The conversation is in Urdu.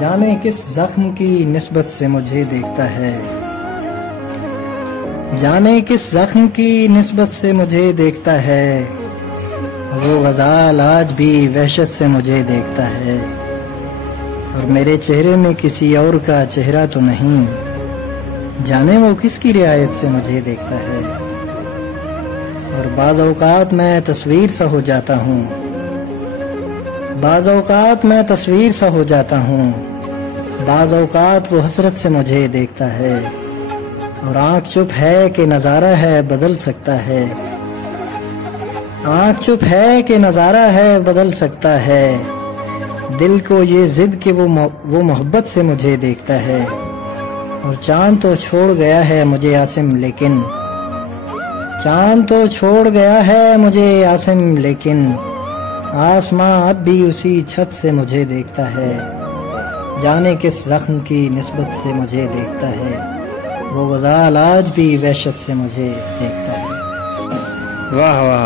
جانے کس زخم کی نسبت سے مجھے دیکھتا ہے، جانے کس زخم کی نسبت سے مجھے دیکھتا ہے، وہ غزال آج بھی وحشت سے مجھے دیکھتا ہے، اور میرے چہرے میں کسی اور کا چہرہ تو نہیں، جانے وہ کس کی رعایت سے مجھے دیکھتا ہے۔ اور بعض اوقات میں تصویر سا ہو جاتا ہوں، بعض اوقات میں تصویر سا ہو جاتا ہوں، بعض اوقات وہ حسرت سے مجھے دیکھتا ہے، اور آنکھ چپ ہے کہ نظارہ ہے بدل سکتا ہے، آنکھ چپ ہے کہ نظارہ ہے بدل سکتا ہے، دل کو یہ ضد کہ وہ محبت سے مجھے دیکھتا ہے، اور چاند تو چھوڑ گیا ہے مجھے عاصم لیکن، چاند تو چھوڑ گیا ہے مجھے عاصم لیکن، آسماں اب بھی اسی چھت سے مجھے دیکھتا ہے، جانے کس زخم کی نسبت سے مجھے دیکھتا ہے، وہ غزال آج بھی وحشت سے مجھے دیکھتا ہے۔ واہ واہ۔